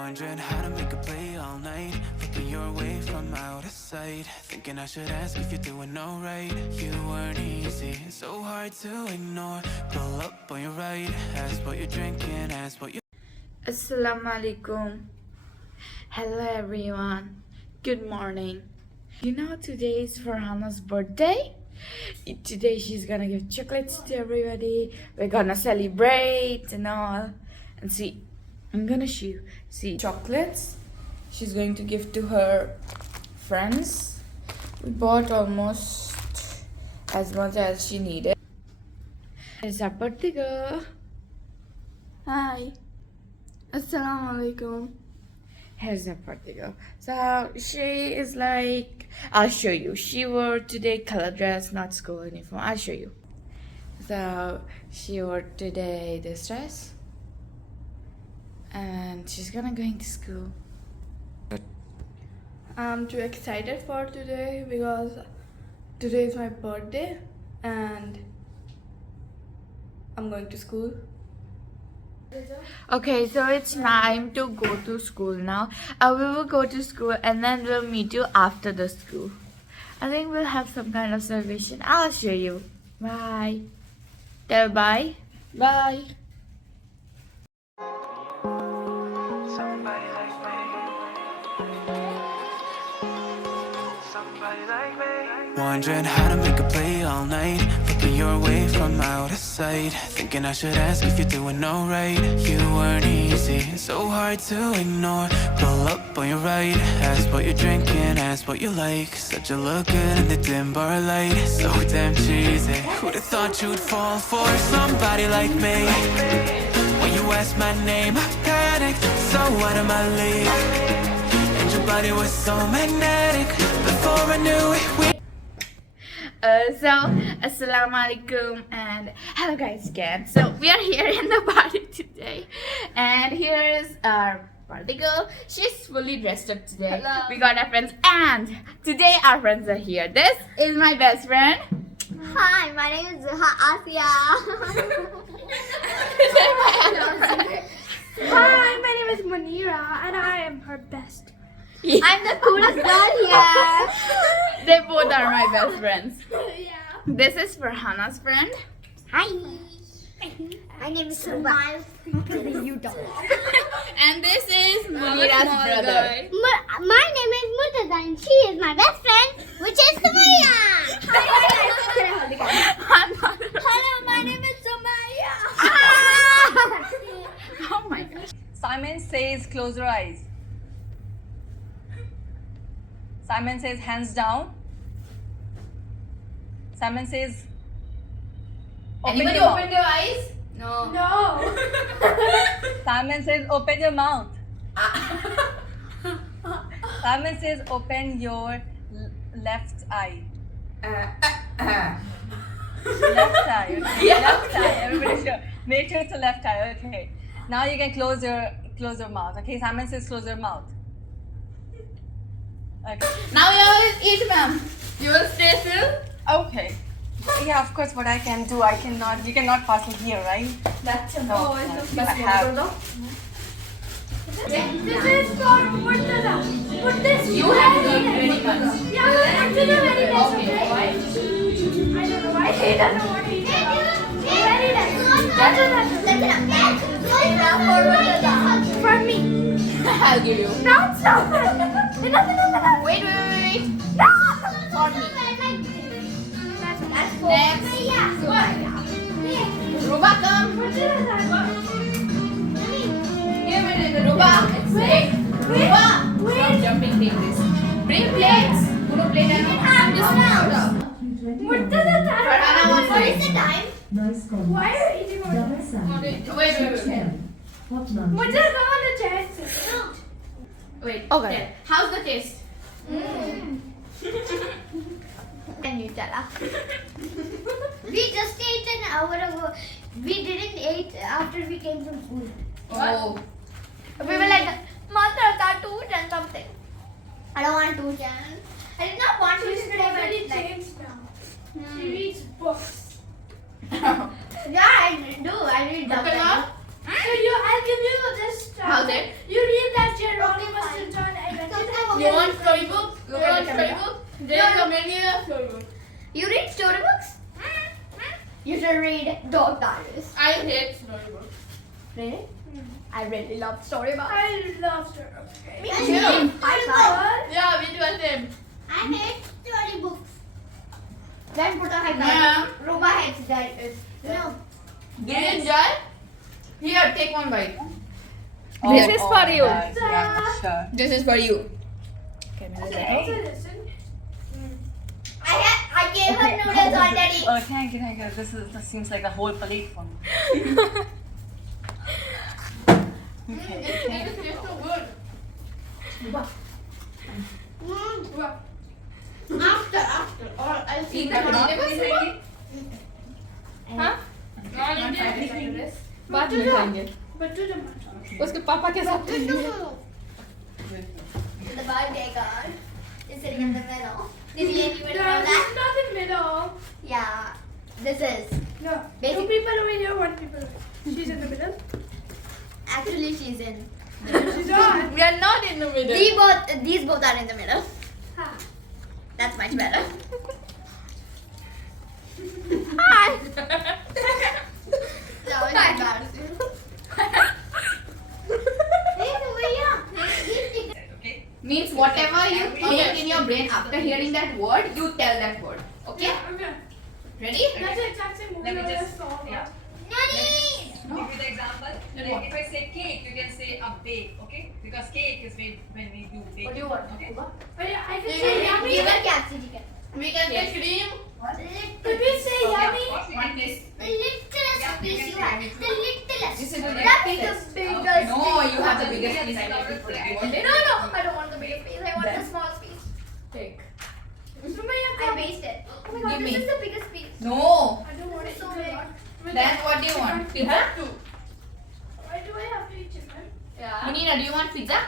Wondering how to make a play all night, looking your way from out of sight, thinking I should ask if you're doing alright. You weren't easy, so hard to ignore. Pull up on your right, ask what you're drinking, ask what you. Assalamu alaikum. Hello everyone. Good morning. You know today is Farhana's birthday. Today she's gonna give chocolates to everybody. We're gonna celebrate and all. And see, I'm gonna see chocolates. She's going to give to her friends. We bought almost as much as she needed. It's our birthday girl. Hi. Assalamu alaikum. Here's the birthday girl. So she is like, I'll show you. She wore today color dress, not school uniform. I'll show you. So she wore today this dress, and she's gonna going to school. I'm too excited for today because today is my birthday and I'm going to school. Okay, so it's time to go to school now. We will go to school and then we'll meet you after the school. I think we'll have some kind of celebration. I'll show you. Bye. Tell bye. Bye. Somebody like me. Somebody like me. Wondering how to make a play all night, looking your way from out of sight, thinking I should ask if you're doing alright. You weren't easy, so hard to ignore. Pull up on your right, ask what you're drinking, ask what you like. Said you look good in the dim bar light, so damn cheesy. Who'd have thought you'd fall for somebody like me? When you asked my name, I panicked, so what am I leave? And your body was so magnetic, before I knew it, we Assalamu alaikum and hello guys again. So we are here in the party today, and here is our party girl. She's fully dressed up today. Hello. We got our friends, and today our friends are here. This is my best friend. Hi, my name is Asia. Hi, my name is Manira and I am her best. I'm the coolest girl here. They both are my best friends. Yeah. This is Farhana's friend. Hi. My name is Subai. You don't. And this is Munira's brother. My name is Murtaza and she is my best friend, which is Sumaya. Hello, my name is Sumaya. Oh my gosh. Simon says, close your eyes. Simon says, hands down. Simon says, Anybody your mouth. opened your eyes? No. No. Simon says, open your mouth. Simon says, open your left eye. Left eye. Okay. Left eye. Everybody sure. Make sure it's the left eye. Okay. Now you can close your mouth. Okay. Simon says, close your mouth. Okay. Now you always eat, ma'am. You will stay still? Okay. Yeah, of course. What I can do, I cannot. You cannot pass me here, right? That's a No. boy. I have. This is for Murtaza. Put this. You have good very much. Yeah, Murtaza very nice. Okay, Okay. why? I don't know why he doesn't want to eat. Very nice. That's for me. I'll give you. No, stop. Enough. Wait. No. For me. That's for Next. Sumaya. Ruba, come. Give it in the Ruba. It's safe. Ruba. Stop jumping, take this. Bring plates. Uno plate and I'm just order. Farhana wants What it. is the time? Nice combo. Why are you eating more? Double salad. Wait. 10. Hot lunch. Murtaza, come on the chest. Wait. Okay. There. How's the taste? And you tell us. We just ate an hour ago. We didn't eat after we came from school. Oh. We were like, Murtaza, 2 something. I don't want 2 channels. I did not want to She's today, totally but like, changed now. She reads books. yeah, I do. I read But double. So I'll give you this. How's it? You read that You want storybooks? You want storybooks? There is a many storybooks. You read storybooks? You should read Dog Diaries. I hate storybooks. Really? I really love storybooks. I love storybooks. Me too. High five. Yeah, we do the same. I hate storybooks. Then put a high five. Yeah. Ruba hates that. No. Did you enjoy? Here, take one bite. This is for you. Yeah, sure. This is for you. I gave her noodles already. Thank you. This seems like a whole plate for me. Okay. It tastes so good. After. Or I'll see the vegetables. हाँ? बाद में खाएंगे उसके पापा के साथ खाएंगे The birthday card is sitting in the middle. Did you even know that? Not in the middle. Yeah. This is. No. Basic. Two people over here, one people. She's in the middle. Actually, she's in. She's not. We are not in the middle. These both are in the middle. That's much better. Hi. That was embarrassing. Hey, Sumaya. Okay. Means whatever you think in your brain after hearing that word, you tell that word. Okay? Okay. Ready? That's the exact same movie Let me I just saw. yeah. Nani? Give you the example. Like if I say cake, you can say a bake, okay? Because cake is when we do bake. What do you want? Okay. Oh, yeah, I can You say can- yummy. You can catch it. You can. We can say cream. Could we say Yeah, yummy? of course we One can piece. The littlest piece you have. The littlest. This is the That is biggest. the biggest. No, piece. you have the biggest piece. I can put it. You want it? No, no, I don't want the biggest piece. I want the smallest piece. Take. I wasted. Oh my god, Give this me. is the biggest piece. No. I don't want it So so big. big. Then what do you want? Pizza? Why do I have to eat chicken? Yeah. Munina, do you want pizza?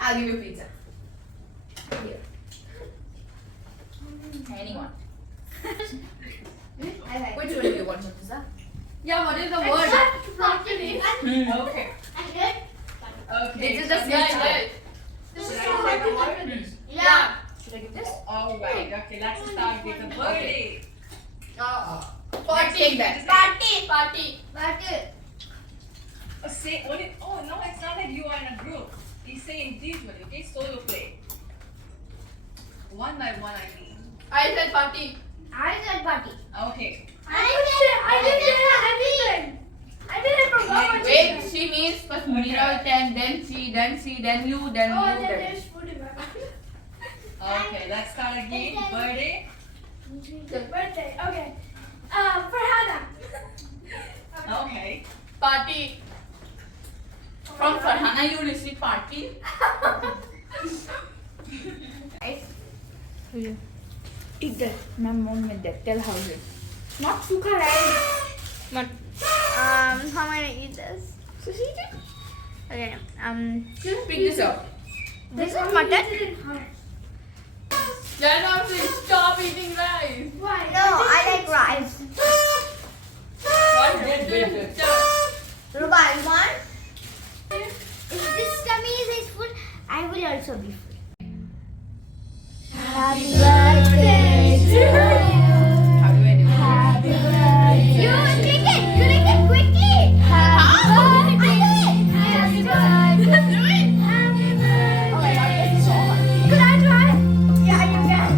I'll give you pizza. Here. Anyone. I like Which one do you want for pizza? Yeah, what is the word? Except broccoli. Okay. Good? Okay. This is the so smell. now- This is Should so I hard take to a word? finish. Yeah. Should I give this? Alright, okay, let's start with the birthday. Party. Take that. Party. Say only. Oh no, it's not like you are in a group. You say individually, okay? Solo play. One by one, I mean. I said party. I said party. Okay. I didn't say everything. I didn't forget what Wait, you said. she means first Munira will tell, then she, then you, then Oh, you, and then then. there's food in my mouth. Okay, let's start again. Birthday. Birthday. Okay. Farhana. Okay. Party. From Farhana you receive party. Eat that. My mom made that. Tell how it. Not sukha rice. Not. How am I gonna eat this? So she did. Okay. Pick this up. This is mutton. Then I'm saying stop eating rice. Why? No, I like rice. What did this? Ruba, you want? If this tummy is full, I will also be full. Happy birthday to you. How do I do it? Happy birthday. You drink it quickly. Happy birthday. Happy birthday. Do it. Happy birthday. Oh my god, this is so hard. Could I try? Yeah, you can.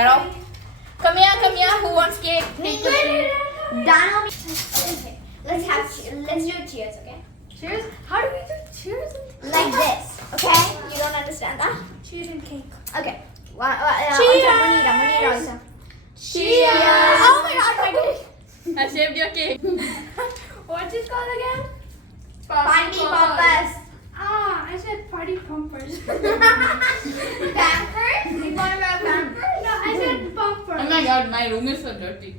Barrow. Come here. Who wants cake? Take the cake. Dano. Okay. Let's do cheers, okay? Cheers? How do we do cheers? Like this, okay? You don't understand that? Cheers and cake. Okay. Cheers. Cheers. Cheers. Oh my god, my cake. I saved your cake. What's it called again? Party poppers. Ah, I said party pumpers. Pampers? You want about pampers? No, I said pumpers. Oh my god, my room is so dirty.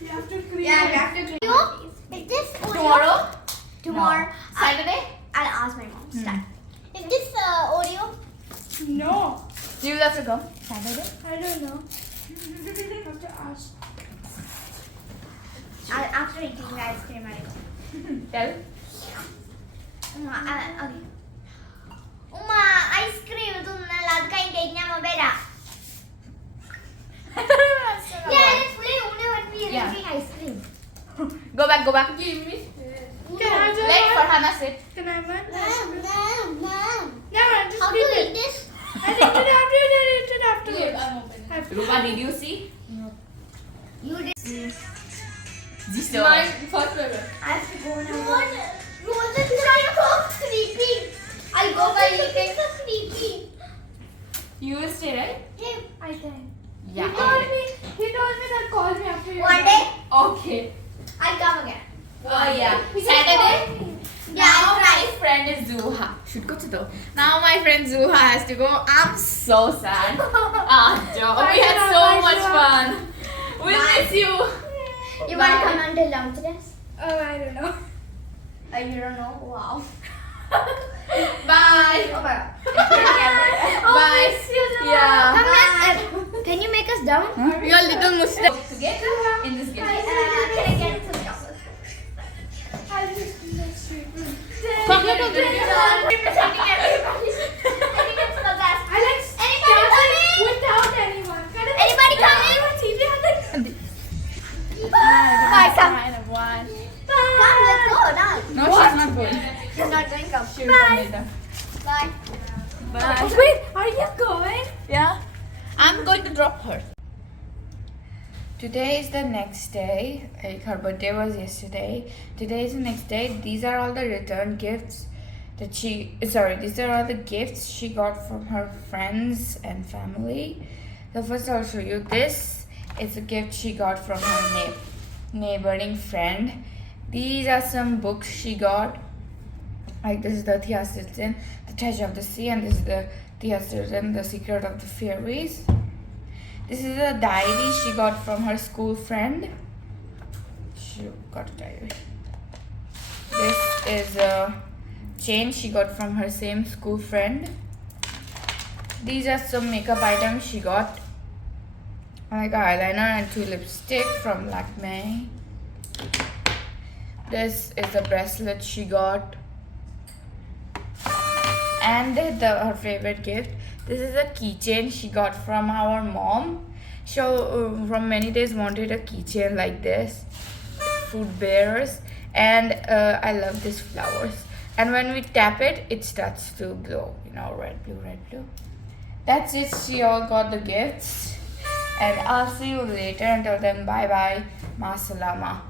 You have to clean Yeah, it. we have to clean. Is this Oreo? Tomorrow? Tomorrow. Saturday? I'll ask my mom. Start. Is this Oreo? No, Do you have to come? Saturday? I don't know. I have to ask. After eating the ice cream, I go. Tell. Okay. Uma, ice cream. Tu nalad ka intake niya mabera. Yeah, it's free. Only when we are Yeah. eating ice cream. Go back. Give me. Can I have Let one? Farhana sit. Can I have one? Mom. Never mind, just How to leave eat it. this? I think it afterwards. I'm opening. After. Rupa, did you see? You did. This My first favorite. I have to go now. Rosa is so creepy. I go by looking so creepy. You will stay, right? Hey, I think. Yeah. He told me that call me after your one day Okay. I come again. Oh yeah. He just Saturday? called me. Now my friend is Zuha. Should go to the. Now my friend Zuha has to go. I'm so sad. Joe. We had so much fun. We'll miss you. You want to come until downstairs? Oh, I don't know. You don't know? Wow. Bye. Oh my god. Bye. Yeah. Come here. Can you make us down? Your little mustache. Together in this game. Can I get some chocolate? I just let's see. Chocolate or drink? I think it's the best. I like Anybody coming? without anyone. Anybody coming? Bye, come. One. Come, let's go now. No, she's not going. She's not going. Come. She'll come later. Bye. Bye. Wait, are you going? Yeah. I'm going to drop her. Today is the next day. Like her birthday was yesterday. Today is the next day. These are all the return gifts that these are all the gifts she got from her friends and family. So first I'll show you this. It's a gift she got from her neighboring friend. These are some books she got. Like this is the 𝐤𝐤𝐬𝐻, The Treasure of the Sea, and this is the 𝐤𝐤𝐬𝐻, The Secret of the Fairies. This is a diary she got from her school friend. She got a diary. This is a chain she got from her same school friend. These are some makeup items she got. Like eyeliner and 2 lipstick from 𝐥𝐤𝐤𝐿. This is a bracelet she got. And her favorite gift. This is a keychain she got from our mom. She from many days wanted a keychain like this. Food bearers. And I love these flowers. And when we tap it, it starts to glow. You know, red, blue, red, blue. That's it. She all got the gifts. And I'll see you later. Until then, bye bye. Ma salama.